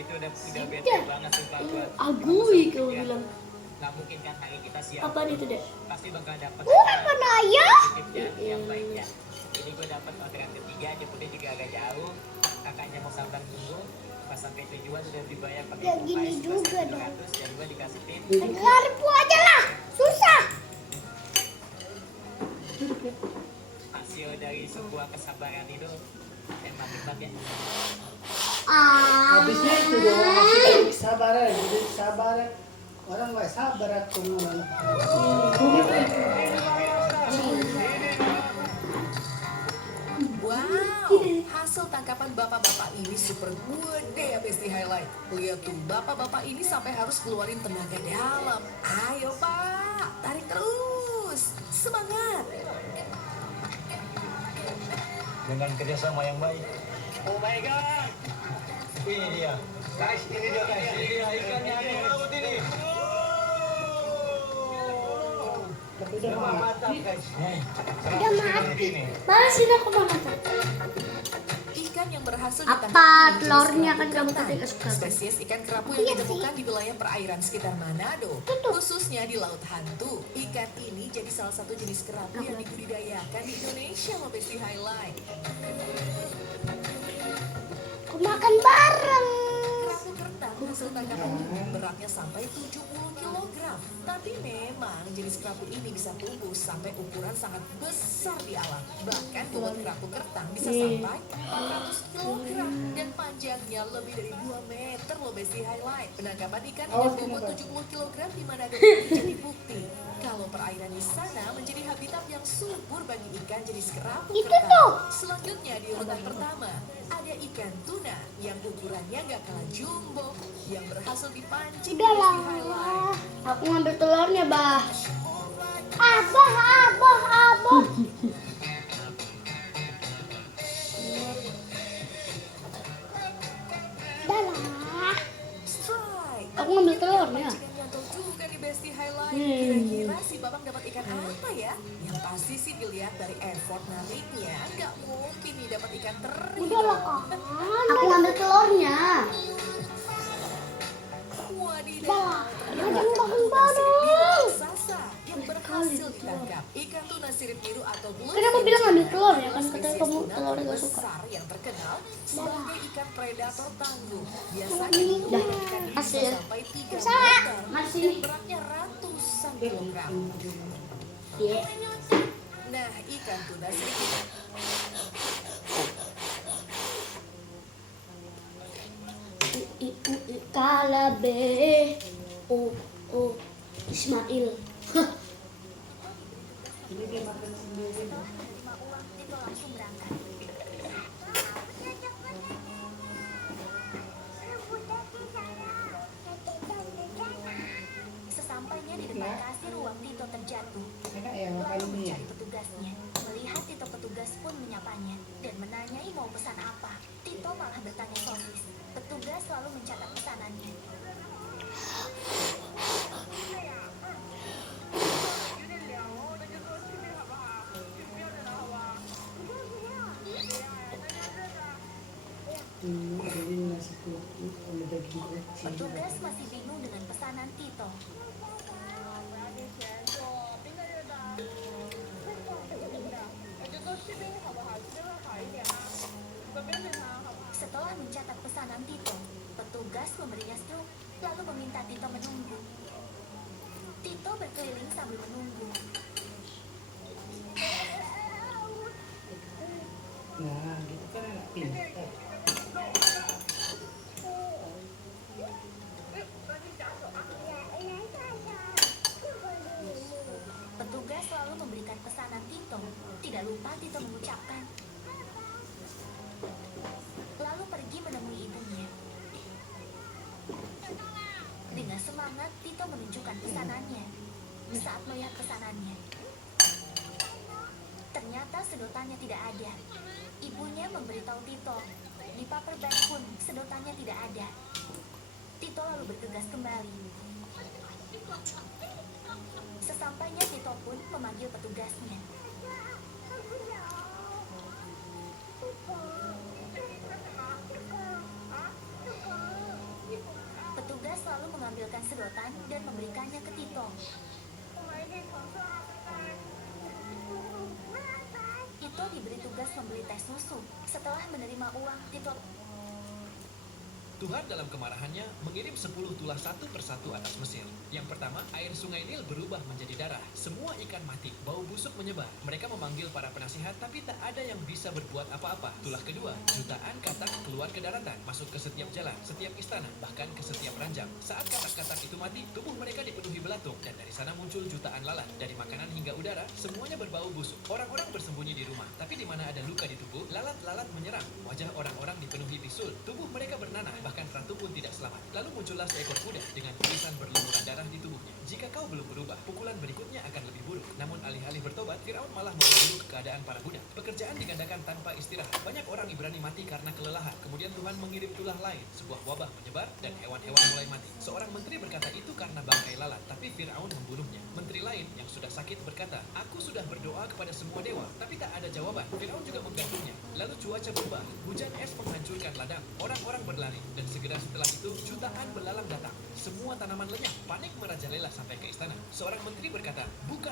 Itu udah bete banget sih Pak. Agui kau bilang. Nggak mungkin kan hari kita siap. Apa itu deh? Pasti bakal dapat Naya. yang baiknya. Jadi gue dapat orderan ketiga, jemputnya juga agak jauh. Kakaknya mau sabar tunggu. Pas sampai tujuan sudah dibayar pakai Ya gini juga dong. dan gue dikasih tip. Garpu aja lah, susah. Hasil dari sebuah kesabaran itu emang hebat ya. Habisnya itu dong, masih kesabaran, jadi kesabaran. Orang nggak sabar aku ngomong. Wow, hasil tangkapan bapak-bapak ini super gede ya Besti Highlight. Lihat tuh, bapak-bapak ini sampai harus keluarin tenaga dalam. Ayo Pak, tarik terus. Semangat. Dengan kerjasama yang baik. Oh my god. Ini dia. Guys, ini dia guys. Ini dia ikannya di laut ini. Tapi udah mati. Guys. Udah mati. Ini. Mana sini aku mau nonton? Ikan yang berhasil Apa ditangkap ini telurnya jenis kan kamu kerapu tadi kertang. kesukaan? Spesies ikan kerapu yang ditemukan di wilayah perairan sekitar Manado, khususnya di Laut Hantu. Ikan ini jadi salah satu jenis kerapu yang dibudidayakan di Indonesia loh Besti Highlight. Aku makan bareng. Kerapu kertang hasil tangkapan ini beratnya sampai 70 kg. Tapi memang jenis kerapu ini bisa tumbuh sampai ukuran sangat besar di alam. Bahkan bobot kerapu kertang bisa sampai 400 kg dan panjangnya lebih dari 2 meter loh Besti Highlight. Penangkapan ikan dengan bobot 70 kg di Manado ini jadi bukti kalau perairan di sana menjadi habitat yang subur bagi ikan jenis kerapu Itu kertang. tuh. Selanjutnya di urutan pertama ada ikan tuna yang ukurannya gak kalah jumbo yang berhasil dipancing di Udah Besti lah. Highlight. Aku ngambil telurnya, Bah. Abah. Udah lah. Strike. Aku ngambil telurnya. Pancingan nyantol juga di Besti Highlight. Hmm. Kira-kira si Babang dapat ikan apa ya? Yang pasti sih dilihat dari effort nariknya, nggak mungkin nih dapat ikan teri. Udah lah kan. Aku ngambil telurnya. Wadidaw, Ada yang tuna baru-baru. sirip biru raksasa yang berhasil ditangkap. Ikan tuna sirip biru atau blue Kan aku fin bilang ambil telur ya, adalah kan katanya spesies kamu tuna telurnya gak suka. terbesar yang terkenal sebagai ikan predator tangguh. Biasanya Dah, ikan ini bisa hasil. sampai 3 meter Masih. dan beratnya ratusan kilogram. Iya. Nah, ikan tuna sirip biru Kalabe. Oh, Ismail. Ini dia makan sendiri. Sesampainya di depan kasir uang Tito terjatuh. Enak ya makan Lalu ini ya. mencari petugasnya. Melihat Tito, petugas pun menyapanya dan menanyai mau pesan apa. Tito malah bertanya sosis. Petugas selalu mencatat pesanannya. Jadi nasi kuning sama daging kucing. Petugas masih bingung dengan pesanan Tito. Setelah mencatat pesanan Tito, petugas memberinya struk lalu meminta Tito menunggu. Tito berkeliling sambil menunggu. Nah, gitu kan enak pintar. Petugas selalu memberikan pesanan Tito. Tidak lupa Tito mengucapkan. Lalu pergi menemui ibunya. Dengan semangat, Tito menunjukkan pesanannya. Saat melihat pesanannya, ternyata sedotannya tidak ada. Ibunya memberitahu Tito. Di paper bag pun sedotannya tidak ada. Tito lalu bergegas kembali. Sesampainya Tito pun memanggil petugasnya. mengambilkan sedotan dan memberikannya ke Tito. Tito diberi tugas membeli teh susu. Setelah menerima uang, Tito Tuhan dalam kemarahannya mengirim 10 tulah satu persatu atas Mesir. Yang pertama, air sungai Nil berubah menjadi darah. Semua ikan mati, bau busuk menyebar. Mereka memanggil para penasihat, tapi tak ada yang bisa berbuat apa-apa. Tulah kedua, jutaan katak keluar ke daratan, masuk ke setiap jalan, setiap istana, bahkan ke setiap ranjang. Saat katak-katak itu mati, tubuh mereka dipenuhi belatung, dan dari sana muncul jutaan lalat. Dari makanan hingga udara, semuanya berbau busuk. Orang-orang bersembunyi di rumah, tapi di mana ada luka di tubuh, lalat-lalat menyerang. Wajah orang-orang dipenuhi bisul, tubuh mereka bernanah, bahkan ratu pun tidak selamat. Lalu muncullah seekor kuda dengan tulisan berlumuran darah di tubuhnya. Jika kau belum berubah, pukulan berikutnya akan lebih buruk. Namun alih-alih bertobat, Firaun malah memperburuk keadaan para budak. Pekerjaan digandakan tanpa istirahat. Banyak orang Ibrani mati karena kelelahan. Kemudian Tuhan mengirim tulah lain. Sebuah wabah menyebar dan hewan-hewan mulai mati. Seorang menteri berkata itu karena bangkai lalat, tapi Firaun membunuhnya. Menteri lain yang sudah sakit berkata, aku sudah berdoa kepada semua dewa, tapi tak ada jawaban. Firaun juga menggantungnya. Lalu cuaca berubah. Hujan es menghancurkan ladang. Orang-orang berlari dan segera setelah itu jutaan belalang datang. Semua tanaman lenyap. Panik merajalela sampai ke istana. Seorang menteri berkata, buka